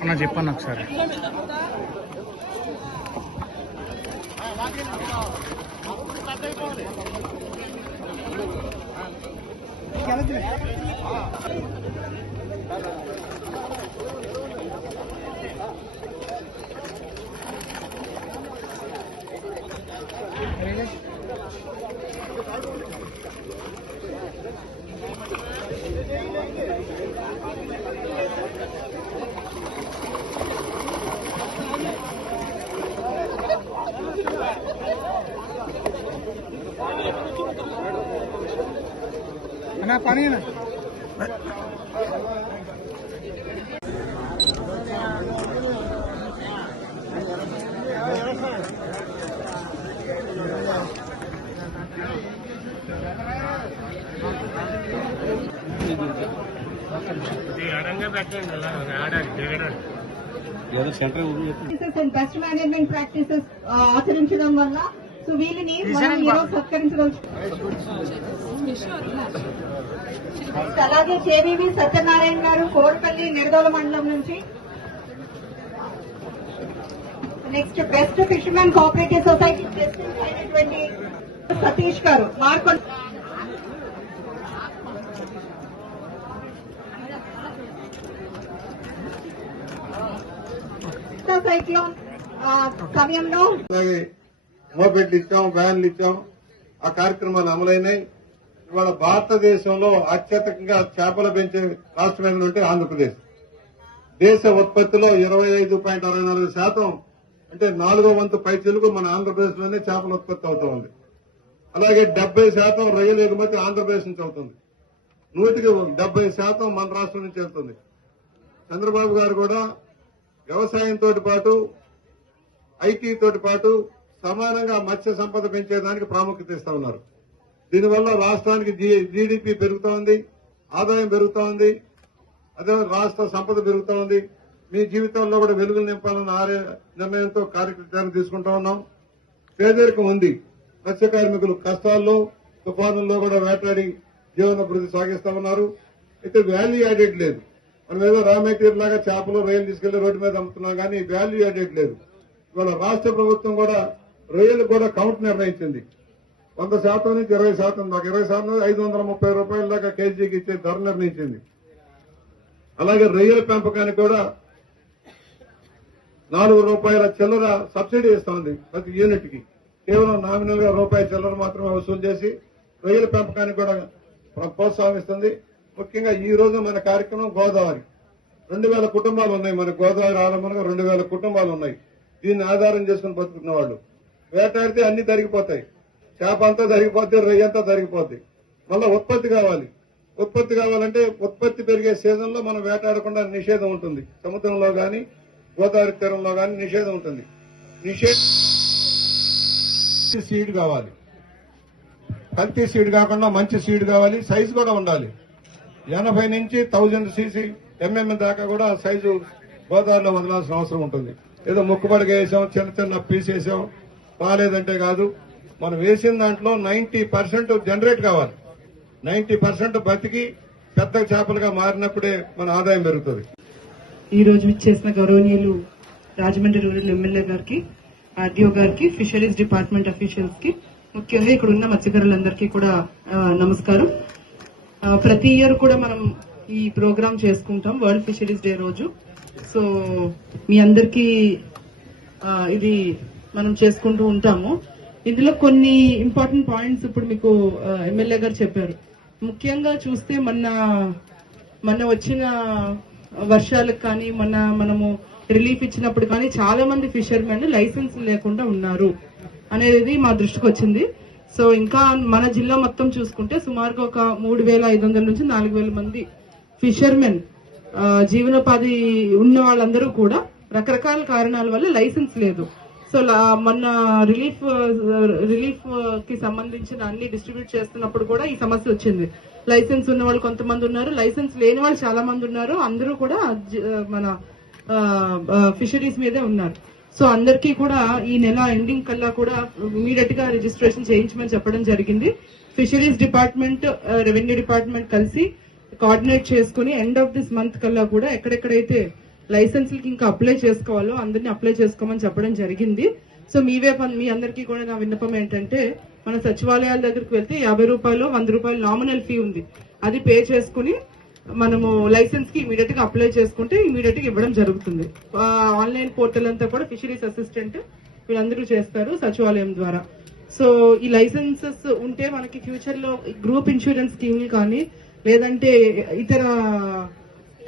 అన్న చెప్పన్న ఒకసారి Thank you. అన్న. ఏదో సెంటర్ ఉంది practices and best management practices ఆచరించడం వల్ల సో వీళ్ళని మనం ఈరోజు సత్కరించవచ్చు అలాగే కేవీవి సత్యనారాయణ గారు కోరపల్లి నిడదోల మండలం నుంచి next best fishermen cooperative society president అయినటువంటి సతీష్ గారు మార్కొండ సైక్లోన్ సమయంలో అలాగే మోపెట్లు ఇచ్చాం వ్యాన్లు ఇచ్చాం ఆ కార్యక్రమాలు అమలైనాయి. ఇవాళ భారతదేశంలో అత్యధికంగా చేపలు పెంచే రాష్ట్రం ఏంటంటే ఆంధ్రప్రదేశ్. దేశ ఉత్పత్తిలో ఇరవై ఐదు పాయింట్ అరవై నాలుగు శాతం అంటే నాలుగో వంతు పై తెలుగు మన ఆంధ్రప్రదేశ్లోనే చేపల ఉత్పత్తి అవుతా ఉంది. అలాగే డెబ్బై శాతం రొయ్యల ఎగుమతి ఆంధ్రప్రదేశ్ నుంచి అవుతుంది. నూటికి డెబ్బై శాతం మన రాష్ట్రం నుంచి వెళ్తుంది. చంద్రబాబు గారు కూడా వ్యవసాయంతో పాటు ఐటీ తోటి పాటు సమానంగా మత్స్య సంపద పెంచేదానికి ప్రాముఖ్యత ఇస్తా ఉన్నారు. దీనివల్ల రాష్ట్రానికి జీడిపి పెరుగుతా ఉంది ఆదాయం పెరుగుతా ఉంది అదే రాష్ట్ర సంపద పెరుగుతా ఉంది. మీ జీవితంలో కూడా వెలుగులు నింపాలన్న ఆరే నిర్ణయంతో కార్యక్రమాన్ని తీసుకుంటా ఉన్నాం. పేదరికం ఉంది. మత్స్య కార్మికులు కష్టాల్లో తుఫానుల్లో కూడా వేటాడి జీవనభివృద్ధి సాగిస్తా ఉన్నారు. అయితే వాల్యూ యాడెడ్ లేదు. మనం ఏదో రా మెటీరియల్ లాగా చేపలు రైలు తీసుకెళ్ళి రోడ్డు మీద అమ్ముతున్నాం కానీ వాల్యూ యాడెడ్ లేదు. ఇవాళ రాష్ట్ర ప్రభుత్వం కూడా రొయ్యలు కూడా కౌంట్ నిర్ణయించింది. వంద శాతం నుంచి ఇరవై శాతం దాకా. ఇరవై శాతం ఐదు వందల ముప్పై రూపాయల దాకా కేజీకి ఇచ్చే ధర నిర్ణయించింది. అలాగే రొయ్యల పెంపకానికి కూడా నాలుగు రూపాయల చిల్లర సబ్సిడీ ఇస్తోంది ప్రతి యూనిట్కి కేవలం నామినల్గా రూపాయి చిల్లర మాత్రమే వసూలు చేసి రొయ్యల పెంపకానికి కూడా ప్రోత్సాహిస్తుంది ముఖ్యంగా ఈ రోజు మన కార్యక్రమం గోదావరి. రెండు వేల కుటుంబాలు ఉన్నాయి. మన గోదావరి ఆలంబనగా రెండు వేల కుటుంబాలు ఉన్నాయి. దీన్ని ఆధారం చేసుకుని బతుకుతున్న వాళ్ళు. వేటాడితే అన్ని తరిగిపోతాయి. చేప అంతా తరిగిపోతే రొయ్య అంతా తరిగిపోద్ది. మళ్ళీ ఉత్పత్తి కావాలి. ఉత్పత్తి కావాలంటే ఉత్పత్తి పెరిగే సీజన్లో మనం వేటాడకుండా నిషేధం ఉంటుంది. సముద్రంలో కానీ గోదావరి తీరంలో కానీ నిషేధం ఉంటుంది. నిషేధం సీడ్ కావాలి. కల్తీ సీడ్ కాకుండా మంచి సీడ్ కావాలి. సైజు కూడా ఉండాలి. ఎనభై నుంచి థౌజండ్ సీసీ ఎంఎం దాకా కూడా సైజు గోదావరిలో వదలాల్సిన అవసరం ఉంటుంది. ఏదో ముక్కుబడిగా వేసాం చిన్న చిన్న పీస్ వేసాం బాగాలేదంటే కాదు మనం వేసిన దాంట్లో నైన్టీ పర్సెంట్ జనరేట్ కావాలి. నైన్టీ పర్సెంట్ బతికి పెద్ద చేపలుగా మారినప్పుడే మన ఆదాయం పెరుగుతుంది. ఈ రోజు చేసిన గౌరవనీయులు రాజమండ్రి రూరల్ ఎమ్మెల్యే గారికి ఆర్డీఓ గారికి ఫిషరీస్ డిపార్ట్మెంట్ అఫీషియల్స్కి ముఖ్యంగా ఇక్కడ ఉన్న మత్స్యకారులందరికీ కూడా నమస్కారం. ప్రతి ఇయర్ కూడా మనం ఈ ప్రోగ్రామ్ చేసుకుంటాం వరల్డ్ ఫిషరీస్ డే రోజు. సో మీ అందరికీ ఇది మనం చేసుకుంటూ ఉంటాము. ఇందులో కొన్ని ఇంపార్టెంట్ పాయింట్స్ ఇప్పుడు మీకు ఎమ్మెల్యే గారు చెప్పారు. ముఖ్యంగా చూస్తే మన మన వచ్చిన వర్షాలకు కానీ మన మనము రిలీఫ్ ఇచ్చినప్పుడు కానీ చాలా మంది ఫిషర్మెన్ లైసెన్స్ లేకుండా ఉన్నారు అనేది మా దృష్టికి వచ్చింది. సో ఇంకా మన జిల్లా మొత్తం చూసుకుంటే సుమారుగా ఒక మూడు వేల ఐదు వందల నుంచి నాలుగు వేల మంది ఫిషర్మెన్ జీవనోపాధి ఉన్న వాళ్ళందరూ కూడా రకరకాల కారణాల వల్ల లైసెన్స్ లేదు. సో లా- మొన్న రిలీఫ్ రిలీఫ్కి సంబంధించిన అన్ని డిస్ట్రిబ్యూట్ చేస్తున్నప్పుడు కూడా ఈ సమస్య వచ్చింది. లైసెన్స్ ఉన్న వాళ్ళు కొంతమంది ఉన్నారు. లైసెన్స్ లేని వాళ్ళు చాలా మంది ఉన్నారు. అందరూ కూడా జ- మన ఫిషరీస్ మీదే ఉన్నారు. సో అందరికీ కూడా ఈ నెల ఎండింగ్ కల్లా కూడా ఇమీడియట్గా రిజిస్ట్రేషన్ చేయించమని చెప్పడం జరిగింది. ఫిషరీస్ డిపార్ట్మెంట్ రెవెన్యూ డిపార్ట్మెంట్ కలిసి కోఆర్డినేట్ చేసుకుని ఎండ్ ఆఫ్ దిస్ మంత్ కల్లా కూడా ఎక్కడెక్కడైతే లైసెన్స్లకి ఇంకా అప్లై చేసుకోవాలో అందరినీ అప్లై చేసుకోమని చెప్పడం జరిగింది. సో మీ పని మీ అందరికీ కూడా నా విన్నపం ఏంటంటే మన సచివాలయాల దగ్గరికి వెళ్తే యాభై రూపాయలు వంద రూపాయలు నామినల్ ఫీ ఉంది. అది పే చేసుకుని మనము లైసెన్స్కి ఇమీడియట్గా అప్లై చేసుకుంటే ఇమీడియట్గా ఇవ్వడం జరుగుతుంది. ఆన్లైన్ పోర్టల్ అంతా కూడా ఫిషరీస్ అసిస్టెంట్ వీళ్ళందరూ చేస్తారు సచివాలయం ద్వారా. సో ఈ లైసెన్సెస్ ఉంటే మనకి ఫ్యూచర్లో గ్రూప్ ఇన్సూరెన్స్ స్కీమ్లు కానీ లేదంటే ఇతర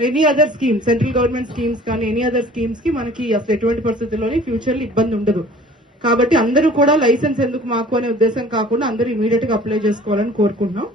any other scheme central government schemes కానీ ఎనీ అదర్ స్కీమ్స్కి మనకి అసలు ఎటువంటి పరిస్థితుల్లోని ఫ్యూచర్లో ఇబ్బంది ఉండదు. కాబట్టి అందరూ కూడా లైసెన్స్ ఎందుకు మాకు అనే ఉద్దేశం కాకుండా అందరూ ఇమీడియట్గా అప్లై చేసుకోవాలని కోరుకుంటున్నాం.